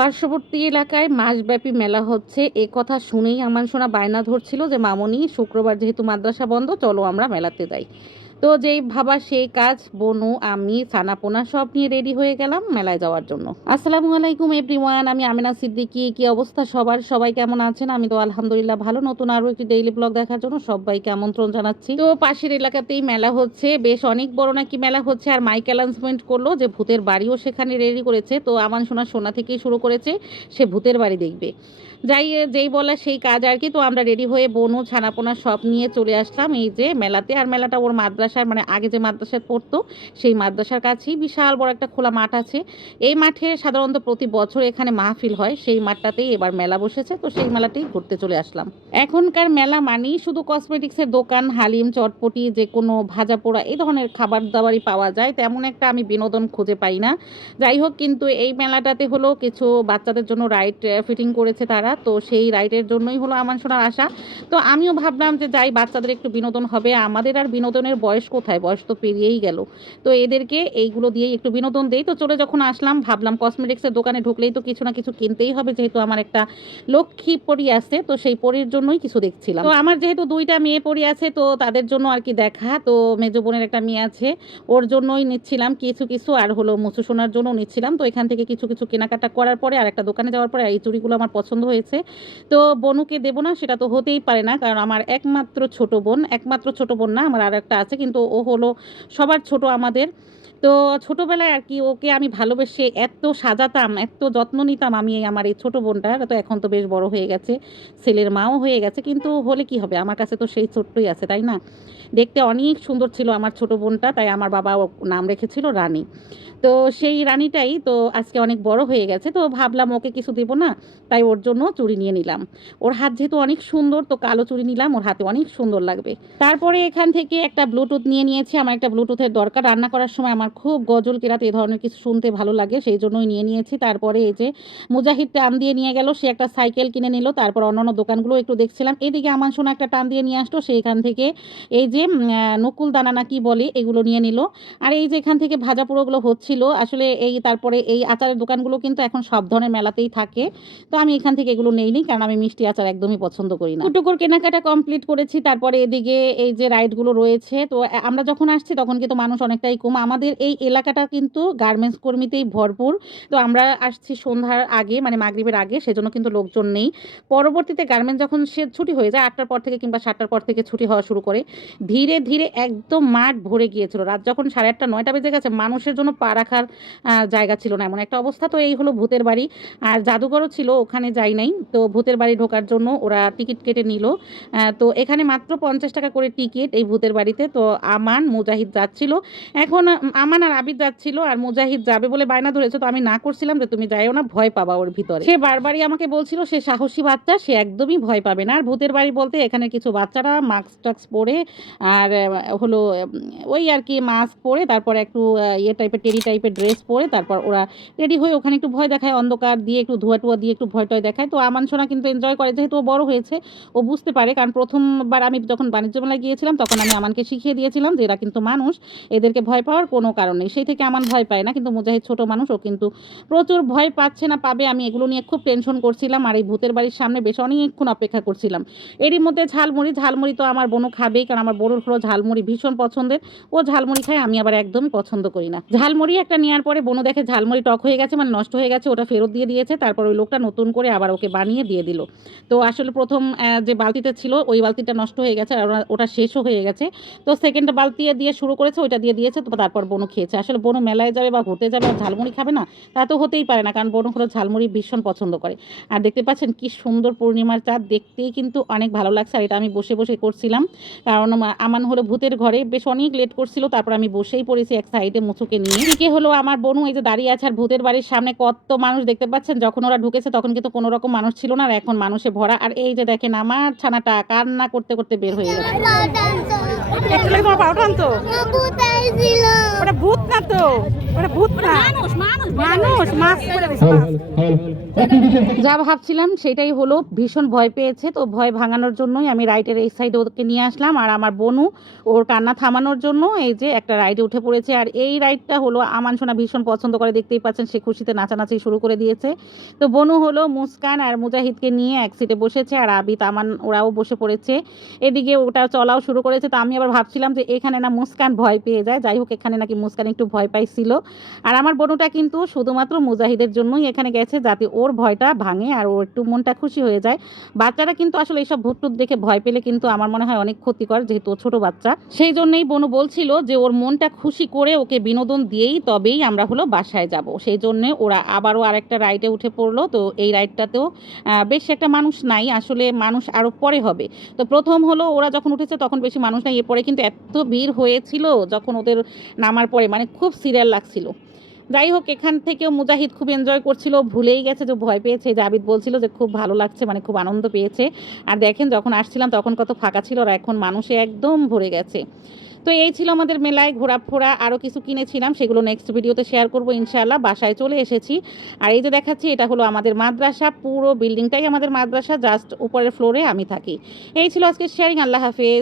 পার্শ্ববর্তী এলাকায় মাসব্যাপী মেলা হচ্ছে। এ কথা শুনেই আমার শোনা বায়না ধরছিল যে, মামনি, শুক্রবার যেহেতু মাদ্রাসা বন্ধ, চলো আমরা মেলাতে যাই। তো যেই ভাবা সেই কাজ, বনু, আমি সানাপোনা সব নিয়ে রেডি হয়ে গেলাম মেলায় যাওয়ার জন্য। আসসালামু আলাইকুম এভরিওয়ান, আমি আমিনা সিদ্দিকি। কি অবস্থা সবার? সবাই কেমন আছেন? আমি তো আলহামদুলিল্লাহ ভালো। নতুন আরও একটি ডেইলি ব্লগ দেখার জন্য সবাইকে আমন্ত্রণ জানাচ্ছি। তো পাশের এলাকাতেই মেলা হচ্ছে। বেশ অনেক বড় নাকি মেলা হচ্ছে আর মাইক অ্যানাউন্সমেন্ট করল যে ভূতের বাড়িও সেখানে রেডি করেছে। তো আমার শোনা সোনা থেকেই শুরু করেছে, সে ভূতের বাড়ি দেখবে। যাই, যেই বলা সেই কাজ আর কি। তো আমরা রেডি হয়ে বনু, ছানাপোনা সব নিয়ে চলে আসলাম এই যে মেলাতে। আর মেলাটা ওর মাদ্রাসার মানে আগে যে মাদ্রাসায় পড়তো, সেই মাদ্রাসার কাছেই বিশাল বড় একটা খোলা মাঠ আছে। এই মাঠে সাধারণত প্রতি বছর এখানে মাহফিল হয়। সেই মাঠটাতেই এবার মেলা বসেছে। তো সেই মেলাতেই ঘুরতে চলে আসলাম। এখনকার মেলা মানেই শুধু কসমেটিক্সের দোকান, হালিম, চটপটি, যে কোনো ভাজা পোড়া, এই ধরনের খাবার দাবারই পাওয়া যায়। তেমন একটা আমি বিনোদন খুঁজে পাই না। যাই হোক, কিন্তু এই মেলাটাতে হলো কিছু বাচ্চাদের জন্য রাইড ফিটিং করেছে তারা। তো সেই রাইডের জন্যই হলো আমার শোনার আশা। তো আমিও ভাবলাম যে যাই, বাচ্চাদের একটু বিনোদন হবে। আমাদের আর বিনোদনের বয়স কোথায়? বয়স তো পেরিয়েই গেল। তো এদেরকে এইগুলো দিয়েই একটু বিনোদন দেই। তো চলে যখন আসলাম, ভাবলাম কসমেটিক্সের দোকানে ঢুকলেই তো কিছু না কিছু কিনতেই হবে, যেহেতু আমার একটা লক্ষ্মী পরি আছে। তো সেই পরির জন্যই কিছু দেখছিলাম। তো আমার যেহেতু দুইটা মেয়ে পরি আছে, তো তাদের জন্য আর কি দেখা। তো মেজো বোনের একটা মেয়ে আছে, ওর জন্যই নিচ্ছিলাম কিছু কিছু। আর হলো মুসু সোনার জন্য নিচ্ছিলাম। তো এখান থেকে কিছু কিছু কেনাকাটা করার পরে আর একটা দোকানে যাওয়ার পরে এই চুড়িগুলো আমার পছন্দ হয়েছে। তো বনুকে দেব না, সেটা তো হতেই পারে না, কারণ আমার একমাত্র ছোট বোন। একমাত্র ছোট বোন না, আমার আর একটা আছে, কিন্তু ও হলো সবার ছোট আমাদের। তো ছোটোবেলায় আর কি ওকে আমি ভালোবেসে এত সাজাতাম, এত যত্ন নিতাম আমি এই আমার এই ছোটো বোনটার। তো এখন তো বেশ বড় হয়ে গেছে, ছেলের মাও হয়ে গেছে, কিন্তু হলে কি হবে? আমার কাছে তো সেই ছোট্টই আছে, তাই না? দেখতে অনেক সুন্দর ছিল আমার ছোট বোনটা, তাই আমার বাবা নাম রেখেছিল রানী। তো সেই রানীটাই তো আজকে অনেক বড় হয়ে গেছে, তো ভাবলাম ওকে কিছু দেবো না, তাই ওর জন্য চুড়ি নিয়ে নিলাম। ওর হাত যেহেতু অনেক সুন্দর, তো কালো চুড়ি নিলাম, ওর হাতে অনেক সুন্দর লাগবে। তারপরে এখান থেকে একটা ব্লুটুথ নিয়ে নিয়েছি, আমার একটা ব্লুটুথের দরকার, রান্না করার সময় আমার খুব গজল কেরাতে এই ধরনের কিছু শুনতে ভালো লাগে, সেই জন্যই নিয়ে নিয়েছি। তারপরে এই যে মুজাহিদ টান দিয়ে নিয়ে গেল, সে একটা সাইকেল কিনে নিল, তারপর অন্যান্য দোকানগুলো একটু দেখছিলাম। এদিকে আমার শোনা একটা টান দিয়ে নিয়ে আসলো, সেইখান থেকে এই যে নকুল দানা না কি বলে, এগুলো নিয়ে নিল। আর এই যে এখান থেকে ভাজা পোড়োগুলো হচ্ছিল, আসলে এই তারপরে এই আচারের দোকানগুলো কিন্তু এখন সব ধরনের মেলাতেই থাকে। তো আমি এখান থেকে এগুলো নেইনি কারণ আমি মিষ্টি আচার একদমই পছন্দ করি না। টুকুর কেনাকাটা কমপ্লিট করেছি, তারপরে এদিকে এই যে রাইডগুলো রয়েছে, তো আমরা যখন আসছি তখন কিন্তু মানুষ অনেকটাই কম। আমাদের এই এলাকাটা কিন্তু গার্মেন্টস কর্মীতেই ভরপুর। তো আমরা আসছি সন্ধ্যার আগে মানে মাগরিবের আগে, সেজন্য কিন্তু লোকজন নেই। পরবর্তীতে গার্মেন্টস যখন সে ছুটি হয়ে যায়, আটটার পর থেকে কিংবা সাতটার পর থেকে ছুটি হওয়া শুরু করে, ধীরে ধীরে একদম মাঠ ভরে গিয়েছিল। রাত যখন সাড়ে আটটা, নয়টা বেজে গেছে, মানুষের জন্য পা রাখার জায়গা ছিল না এমন। একটা অবস্থা তো এই হলো ভূতের বাড়ি। আর জাদুঘরও ছিল, ওখানে যাই নাই। তো ভূতের বাড়ি ঢোকার জন্য ওরা টিকিট কেটে নিল। তো এখানে মাত্র পঞ্চাশ টাকা করে টিকিট এই ভূতের বাড়িতে। তো আমান, মুজাহিদ যাচ্ছিল। এখন আমান আর আবিদ যাচ্ছিল আর মুজাহিদ যাবে বলে বায়না ধরেছে, তো আমি না করছিলাম যে তুমি যাইও না, ভয় পাবা ওর ভিতরে। সে বারবারই আমাকে বলছিল, সে সাহসী বাচ্চা, সে একদমই ভয় পাবে না। আর ভূতের বাড়ি বলতে এখানে কিছু বাচ্চারা মাস্ক টাস্ক পরে আর হলো ওই আর কি মাস্ক পরে, তারপর একটু ইয়ে টাইপের টেরি টাইপের ড্রেস পরে, তারপর ওরা রেডি হয়ে ওখানে একটু ভয় দেখায়, অন্ধকার দিয়ে একটু ধোয়া টুয়া দিয়ে একটু ভয় টয় দেখায়। তো আমান সোনা কিন্তু এনজয় করে, যেহেতু ও বড় হয়েছে, ও বুঝতে পারে। কারণ প্রথমবার আমি যখন বাণিজ্য মেলায় গিয়েছিলাম, তখন আমি আমানকে শিখিয়ে দিয়েছিলাম যে এরা কিন্তু মানুষ, এদেরকে ভয় পাওয়ার কোনো কারণ। সেই থেকে আমার ভয় পায় না, কিন্তু মুজাহিদ ছোট মানুষ, ও কিন্তু প্রচুর ভয় পাচ্ছে না, পাবে। আমি এগুলো নিয়ে খুব টেনশন করছিলাম, আর এই ভূতের বাড়ির সামনে বেশ অনেকক্ষণ অপেক্ষা করছিলাম। এরই মধ্যে ঝালমুড়ি ঝালমুড়ি তো আমার বোনও খাবেই, কারণ আমার বোনের হলো ঝালমুড়ি ভীষণ পছন্দের। ও ঝালমুড়ি খায়, আমি আবার একদমই পছন্দ করি না। ঝালমুড়ি একটা নেওয়ার পরে বোনও দেখে ঝালমুড়ি টক হয়ে গেছে মানে নষ্ট হয়ে গেছে, ওটা ফেরত দিয়ে দিয়েছে, তারপর ওই লোকটা নতুন করে আবার ওকে বানিয়ে দিয়ে দিল। তো আসলে প্রথম যে বালতিতে ছিল, ওই বালতিটা নষ্ট হয়ে গেছে, আর ওটা শেষও হয়ে গেছে। তো সেকেন্ড বালতি দিয়ে শুরু করেছে, ওইটা দিয়ে দিয়েছে, তো তারপর বোনও খেয়েছে। আসলে বোনও মেলায় যাবে বা ঘুরতে যাবে, আর ঝালমুড়ি খাবে না, তা তো হতেই পারে না, কারণ বোনও হলো ঝালমুড়ি ভীষণ পছন্দ করে। আর দেখতে পাচ্ছেন কি সুন্দর পূর্ণিমার চাঁদ, দেখতেই কিন্তু অনেক ভালো লাগছে, আর এটা আমি বসে বসে করছিলাম। কারণ আমা- আমান হলো ভূতের ঘরে, বেশ অনেক লেট করছিল, তারপর আমি বসেই পড়েছি এক সাইডে মুচুকে নিয়ে। এদিকে হলো আমার বনু, এই যে দাঁড়িয়ে আছে আর ভূতের বাড়ির সামনে কত মানুষ দেখতে পাচ্ছেন, যখন ওরা ঢুকেছে তখন কিন্তু কোনো রকম মানুষ ছিল না, আর এখন মানুষে ভরা। আর এই যে দেখেন আমার ছানাটা কান্না করতে করতে বের হয়ে গেছে। তোমার আনতো। ভূতাইছিল ওটা ভূত না তো? ওটা ভূত না। মানুষ মানুষ মাছ পড়ে গেছে, মাছ। যা ভাবছিলাম সেটাই হলো ভীষণ ভয় পেয়েছে তো ভয় ভাঙানোর জন্যই আমি রাইডের এই সাইডে ওকে নিয়ে আসলাম। আর আমার বনু ওর কান্না থামানোর জন্য এই যে একটা রাইডে উঠে পড়েছে। আর এই রাইডটা হলো আমান সোনা ভীষণ পছন্দ করে দেখতেই পাচ্ছেন সে খুশিতে নাচানাচি শুরু করে দিয়েছে। তো বনু হলো মুস্কান আর মুজাহিদকে নিয়ে এক সিটে বসেছে আর আবিদ আমান ওরাও বসে পড়েছে। এদিকে ওটা চলাও শুরু করেছে তো আমি আবার ভাবছিলাম যে এখানে না মুস্কান ভয় পেয়ে যায়। যাই হোক এখানে নাকি মুস্কান একটু ভয় পাইছিল। আর আমার বনুটা কিন্তু শুধুমাত্র মুজাহিদের জন্যই এখানে গেছে যাতে ওর ভয়টা ভাঙে আর ওর একটু মনটা খুশি হয়ে যায়। বাচ্চারা কিন্তু আসলে এইসব ভুটটুট দেখে ভয় পেলে কিন্তু আমার মনে হয় অনেক ক্ষতিকর যেহেতু ও ছোট বাচ্চা। সেই জন্যই বনু বলছিল যে ওর মনটা খুশি করে ওকে বিনোদন দিয়েই তবেই আমরা হলো বাসায় যাব। সেই জন্য ওরা আবারও আরেকটা রাইডে উঠে পড়ল। তো এই রাইডটাতেও বেশ একটা মানুষ নাই, আসলে মানুষ আরও পরে হবে। তো প্রথম হলো ওরা যখন উঠেছে তখন বেশি মানুষ নাই। এরপরে কিন্তু এত ভিড় হয়েছিল যখন ওদের নামার পরে মানে খুব সিরিয়াল লাগছিল যাই হোক, এখান থেকেও মুজাহিদ খুব এনজয় করছিল, ভুলেই গেছে যে ভয় পেয়েছে। জাবিদ বলছিল যে খুব ভালো লাগছে মানে খুব আনন্দ পেয়েছে। আর দেখেন, যখন আসছিলাম, তখন কত ফাঁকা ছিল, আর এখন মানুষে একদম ভরে গেছে। তো এই ছিল আমাদের মেলায় ঘোরাফোরা আরও কিছু কিনেছিলাম, সেগুলো নেক্সট ভিডিওতে শেয়ার করব ইনশাআল্লাহ। বাসায় চলে এসেছি। আর এই যে দেখাচ্ছি, এটা হলো আমাদের মাদ্রাসা, পুরো বিল্ডিংটাই আমাদের মাদ্রাসা জাস্ট উপরের ফ্লোরে আমি থাকি। এই ছিল আজকে শেয়ারিং আল্লাহ হাফেজ।